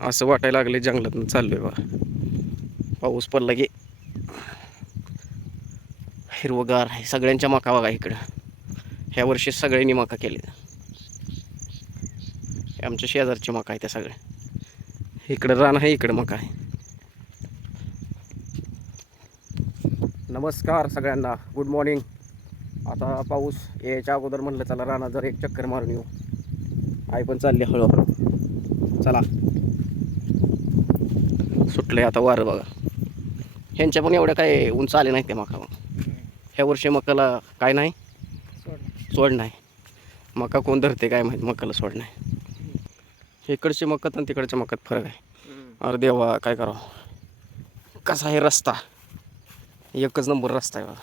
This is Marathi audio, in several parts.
असं वाटायला लागले जंगलातून चाललोय बा. पाऊस पडला की. हिरवगार आहे सगळ्यांच्या मका बघा इकडं. ह्या वर्षी सगळ्यांनी मका केली आमच्या शेजारची मका आहे त्या सगळ्या इकडं रान आहे इकडं मका आहे. नमस्कार सगळ्यांना गुड मॉर्निंग आता पाऊस यायच्या अगोदर म्हणलं चला राणा जर एक चक्कर मारून येऊ. आई पण चालली हळूहळू. चला. सुटले आता वारं बघा. ह्यांच्या पण एवढ्या काय उंच आले नाही ते मका. ह्या वर्षी मकाला काय नाही? सोड नाही. मका कोण धरते काय माहीत? मकाला सोड नाही. इकडचे मकत आणि तिकडच्या मकत फरक आहे. अरे देवा काय करावं? कसा आहे रस्ता? एकच नंबर रस्ता आहे बघा.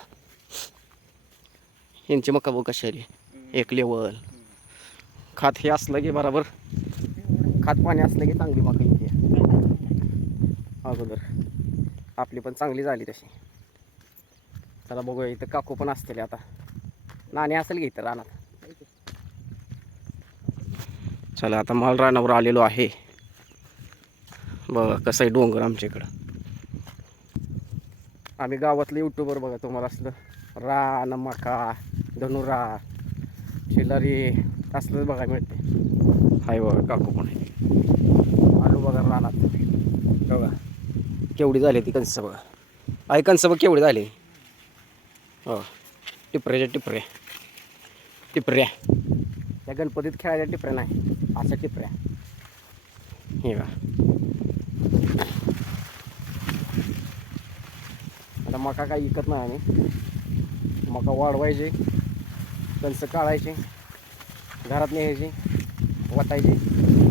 यांची मका बघ कशी आली. एक लेवल खात हे असलं की बरोबर. खात पाणी असलं की चांगली मका अगोदर. आपली पण चांगली झाली तशी. चला बघूया इथं काकू पण असतील आता. नाणे असेल की इथं रानात? चला आता माल रानावर आलेलो आहे. बघा कसं आहे डोंगर आमच्या इकडं आम्ही गावातलं यूट्यूबर बघा तुम्हाला असलं रान मका धनुरा शिलारी असलंच बघा मिळते. हाय बघा काकू पण आहे. आलू बघा रानात. बघा. केवढी झाली ती कंस बघा. आई कंस बघ केवढी झाली. हो. टिपऱ्याच्या टिपऱ्या टिपऱ्या त्या गणपतीत खेळायच्या टिपऱ्या नाही. अशा टिपऱ्या. हे बघा. आता मका काही विकत नाही आम्ही. मका वाढवायचे कणसं काढायचे घरात न्यायचे वाटायचे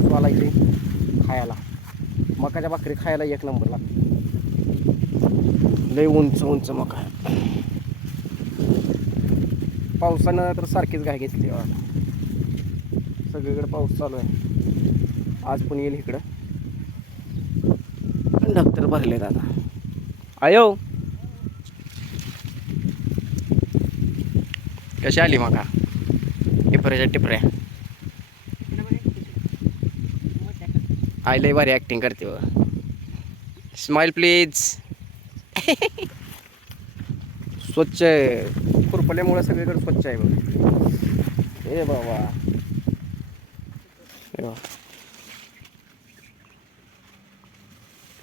वालायचे खायला. मकाच्या भाकरी खायला एक नंबर लागते. लय उंच उंच मका पावसानं तर सारखीच गाय घेतली सगळीकडे पाऊस चालू आहे. आज पण येईल इकडं. डॉक्टर भरलेत आता. आयो! कशी आली मका? टिपऱ्याच्या टिपऱ्या. आई लय भारी ॲक्टिंग करते बघ. स्माइल प्लीज स्वच्छ आहे. खुरपल्यामुळे सगळीकडे स्वच्छ आहे बघ. ए बाबा.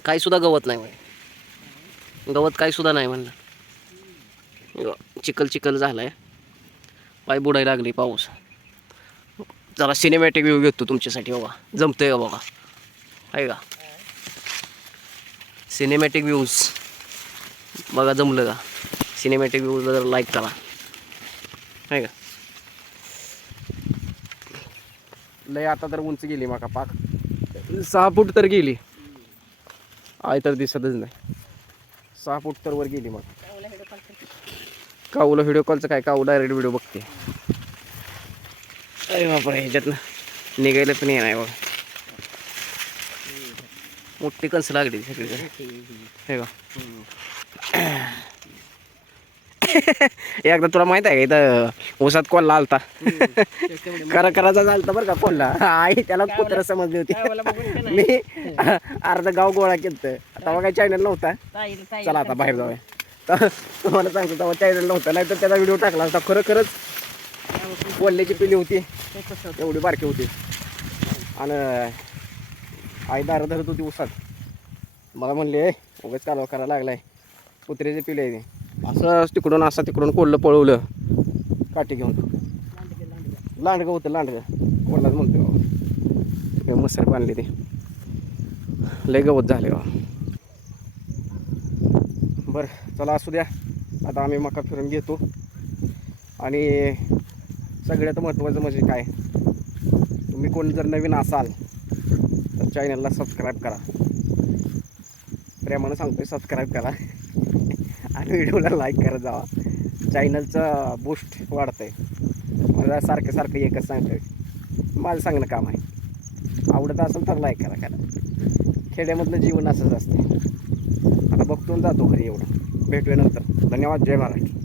काही सुद्धा गवत नाही म्हणे. गवत काही सुद्धा नाही म्हणलं. चिखल चिखल झालाय. पाय बुडायला लागली पाऊस. जरा सिनेमॅटिक व्ह्यू घेतो तुमच्यासाठी बाबा. जमतंय का बाबा? आहे का? सिनेमॅटिक व्ह्यूज बघा जमलं का? सिनेमॅटिक व्ह्यूज जर लाईक करा. नाही का? लय आता तर उंच गेली माका पाक. सहा फूट तर गेली. आय तर दिसतच नाही. सहा फूट तर वर गेली मग काऊला व्हिडिओ कॉलचं काय? काऊ डायरेक्ट व्हिडिओ बघते. अरे बापरे ह्याच्यातनं निघायला पण येणार बघा. मोठी कणसं लागली सगळी हे का? एकदा तुला माहीत आहे का इथं ऊसात कोल्हा आलता? करा कराचा झालता बरं का कोल्हा आई त्याला कुत्र समजली होती. मी अर्ध गाव गोळा केलं तेव्हा काही चॅनल नव्हता. चला आता बाहेर जाऊया. तुम्हाला सांगतो तेव्हा चॅनल नव्हता. नाही तर त्याचा व्हिडिओ टाकला असता. खरं खरंच कोल्ह्याची पिली होती. एवढी बारकी होती. आणि आई दारं धरत होती उसात मला म्हणले उगाच कालवा करायला लागलाय. कुत्र्याचे पिले आहे ते. असं तिकडून असं तिकडून कोल्लं पळवलं. काठी घेऊन. लांडगं होतं लांडगं. कोल्हाच म्हणतो हे मसर बांधले ते. लय गवत झाले बरं चला असू द्या. आता आम्ही मका फिरून घेतो. आणि सगळ्यात महत्त्वाचं म्हणजे काय? तुम्ही कोण जर नवीन असाल तर चॅनलला सबस्क्राईब करा. प्रेमानं सांगतोय सबस्क्राईब करा. आणि व्हिडिओला लाईक करत जावा. चॅनलचं बूस्ट वाढतंय. मला सारखं सारखं एकच सांगतोय. माझं सांगणं काम आहे. आवडत असेल तर लाईक करा करा खेड्यामधलं जीवन असंच असतं आता बघतो जातो घरी एवढं. भेटूया नंतर. धन्यवाद. जय महाराष्ट्र.